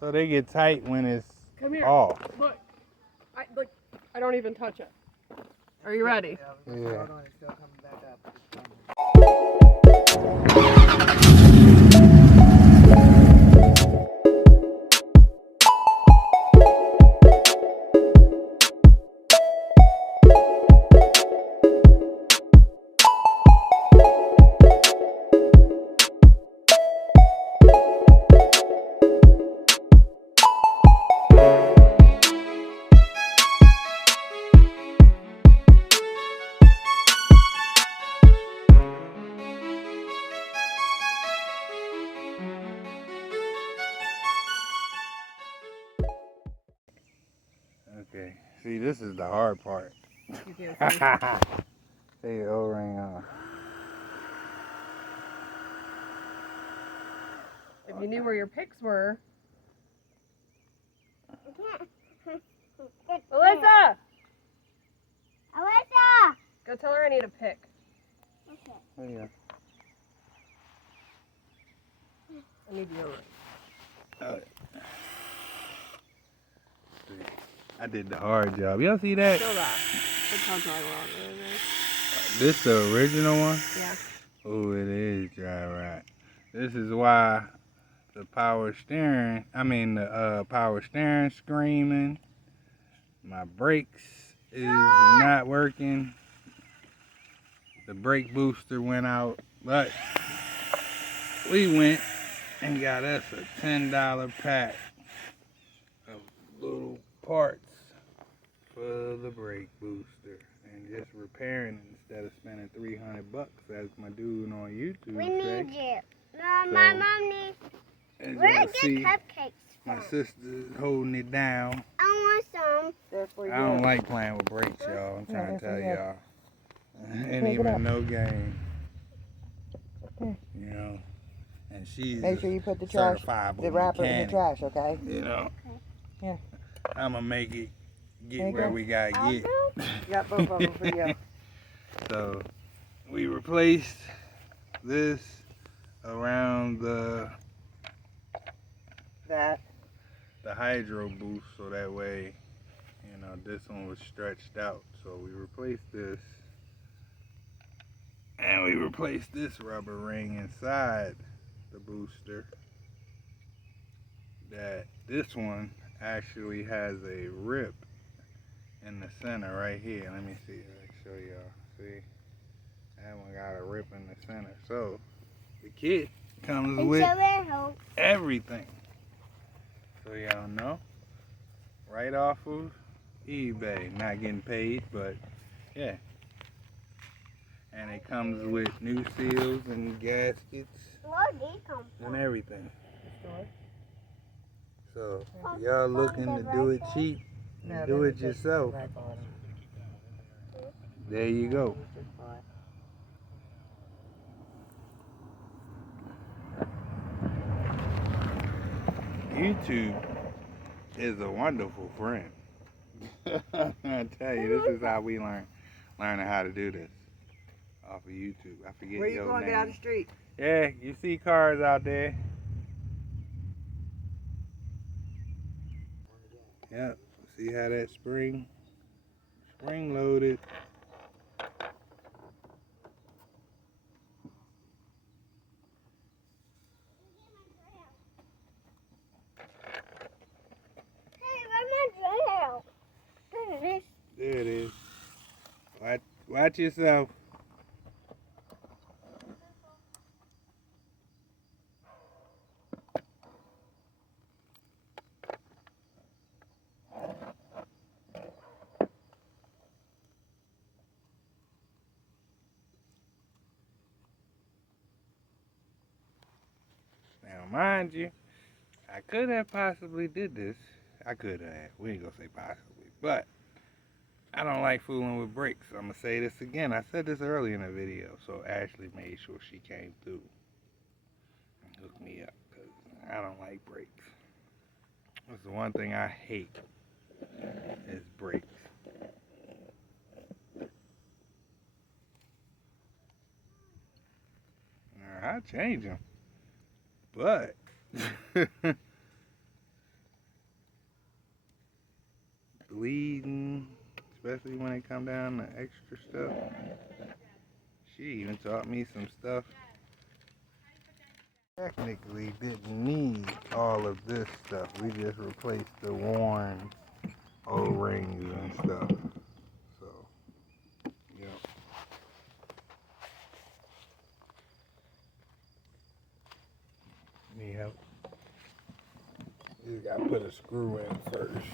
So they get tight when it's Come here. off. Look. I don't even touch it. Are you ready? Yeah. Okay. See, this is the hard part. You can't see. Take the O-ring off. If you knew where your picks were. Alyssa! Alyssa! Go tell her I need a pick. Okay. There you I need your ring. go. I did the hard job. Y'all see that? Show that. Look how dry we're on it. This the original one? Yeah. Oh, it is dry right. This is why the power steering screaming. My brakes is not working. The brake booster went out, but we went and got us a $10 pack of little parts for the brake booster and just repairing it instead of spending $300 as my dude on YouTube We say. need you. No, my mom needs. As Where y'all did see, you get cupcakes from? my sister's holding it down. I want some. That's for you. I don't like playing with brakes, y'all. I'm trying to tell y'all. Ain't even no game. You know. And she's Make sure you put the trash, certifiable the wrapper in the mechanic, trash, okay? you know. Yeah. I'ma make it There get you where go. we gotta get. Got both of them for you. So we replaced this around the hydro boost, so that way, you know, this one was stretched out. So we replaced this, and we replaced this rubber ring inside the booster. That this one actually has a rip in the center right here. Let me see. Let me show y'all. See, that one got a rip in the center. So the kit comes with everything. So y'all know, right off of eBay. Not getting paid, but yeah. And it comes with new seals and gaskets and everything. So if y'all looking to do it cheap, do it yourself. There you go. YouTube is a wonderful friend. I tell you, this is how we learning how to do this off of YouTube. I forget Where you your going? name. Get out of the street. Yeah, you see cars out there. Yep. See how that spring loaded. There it is. Watch yourself. Now, mind you, I could have possibly did this. I could have. We ain't gonna say possibly, but I don't like fooling with brakes. I'm gonna say this again. I said this earlier in the video, so Ashley made sure she came through and hooked me up because I don't like brakes. That's the one thing I hate is brakes. I'll change them, but bleeding, especially when it come down to extra stuff. She even taught me some stuff. Technically didn't need all of this stuff. We just replaced the worn O-rings and stuff. So, yeah. Need help? You gotta put a screw in first.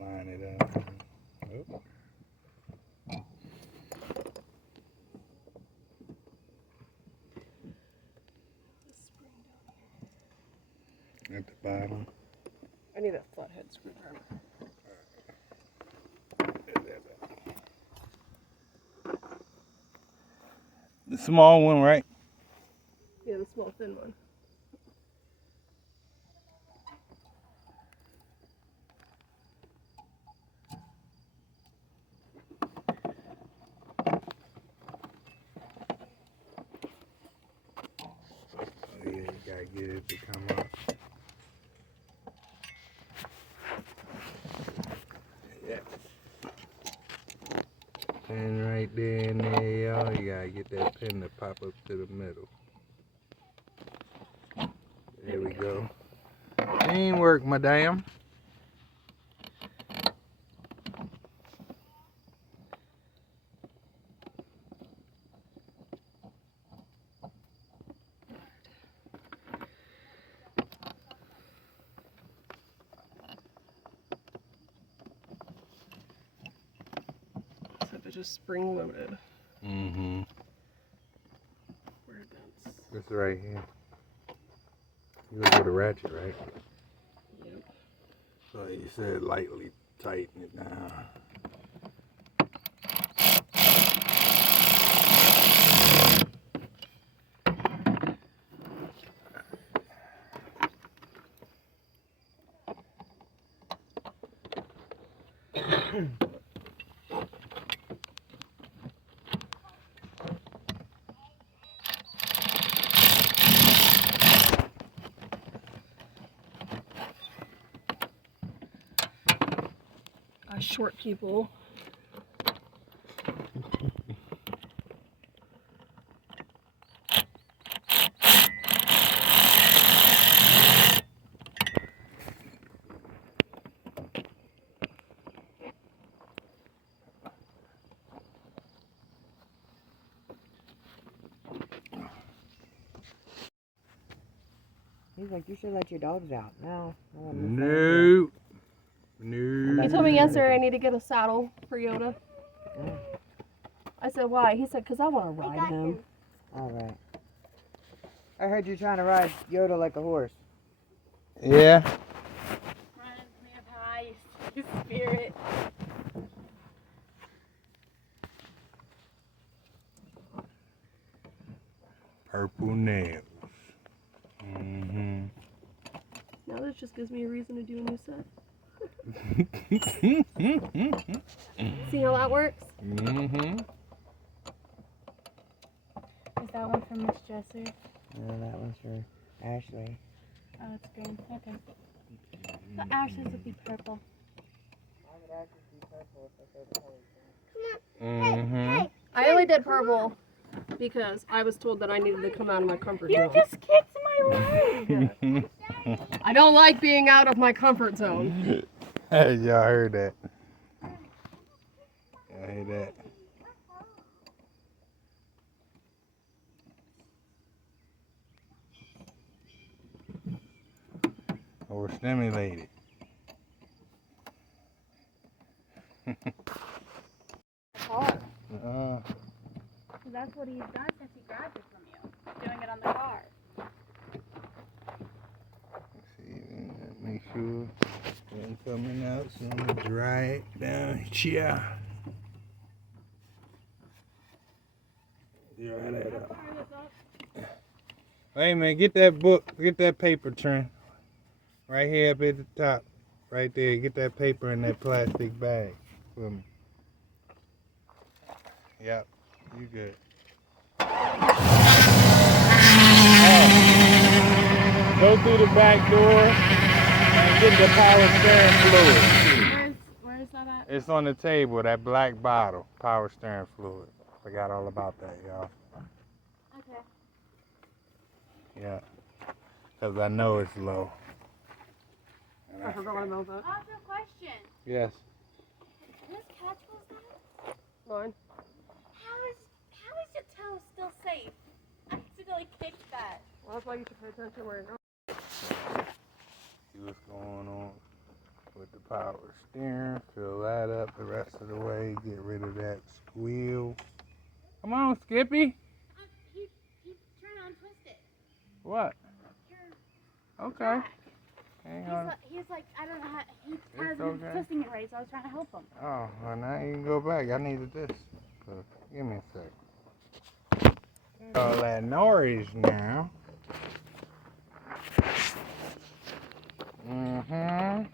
Line it up. Oh. At the bottom. I need a flathead screwdriver. The small one, right? Yeah, the small thin one. Oh yeah, you gotta get it to come up. Yeah. Pin right there in there, y'all. You gotta get that pin to pop up to the middle. There we go. Teamwork, madam. So if it's just spring loaded. Mm-hmm. Where that's. It's right here. You look for the ratchet, right? Yep. So you said lightly tighten it down. Us short people. He's like, you should let your dogs out. No. No. No. He told me yesterday I need to get a saddle for Yoda. Yeah. I said, why? He said, because I want to ride him. All right. I heard you trying to ride Yoda like a horse. Yeah. Reminds me of how I used to use Spirit. Purple nails. Mm-hmm. Now this just gives me a reason to do a new set. See how that works? Mm-hmm. Is that one from Miss Jessie? No, that one's for Ashley. Oh, it's green. Okay. The Ashley's would be purple. I would actually be purple if I said the color. Mm-hmm. I only did purple because I was told that I needed to come out of my comfort zone. You just kicked my leg! I don't like being out of my comfort zone. Hey, y'all heard that. Y'all heard that. Overstimulated. Hard. That's what he's done since he grabbed it from you. Doing it on the car. See, make sure it ain't coming out, so I'm gonna dry it down here. Dry that up. Hey man, get that book, get that paper, Trent. Right here up at the top. Right there, get that paper in that plastic bag for me. Yep, you good. Oh. Go through the back door and get the power steering fluid. Where's that at? It's on the table, that black bottle, power steering fluid. Forgot all about that, y'all. Okay. Yeah. Because I know it's low. I forgot about that. I have a question. Yes. Whose catch was that? Mine. How is your toe still safe? I accidentally kicked that. Well, that's why you should pay attention where you're going. See what's going on with the power steering. Fill that up the rest of the way. Get rid of that squeal. Come on, Skippy. He's trying to untwist it. What? Your Okay. back. Hang on. He's like, I don't know how, he It's hasn't okay. been twisting it right, so I was trying to help him. Oh, well, now you can go back. I needed this. So, give me a sec. All that noise now. Mm-hmm.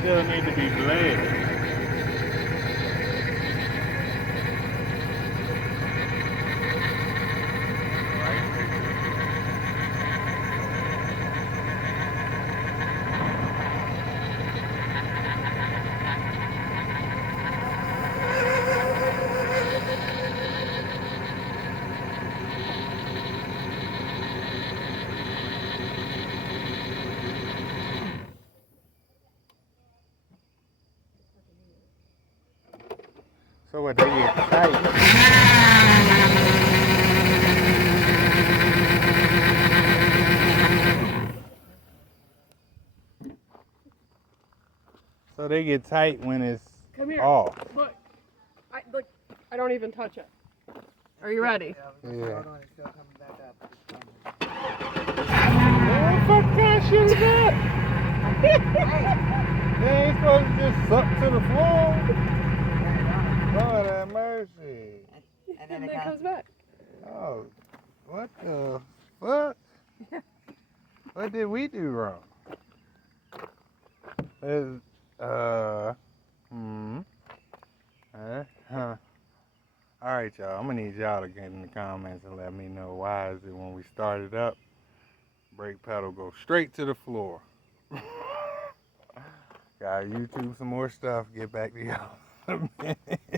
Still need to be bled. So what, they get tight? So they get tight when it's Come here. off. Look. I don't even touch it. Are you ready? Yeah. Hold on, it's still coming back up. What the fuck kind of shit is that? They ain't supposed to just suck to the floor. Lord have mercy. And And then then it comes back. Oh, what the fuck? What did we do wrong? All right, y'all. I'm gonna need y'all to get in the comments and let me know why is it when we start it up, brake pedal go straight to the floor. Gotta YouTube some more stuff. Get back to y'all in a minute.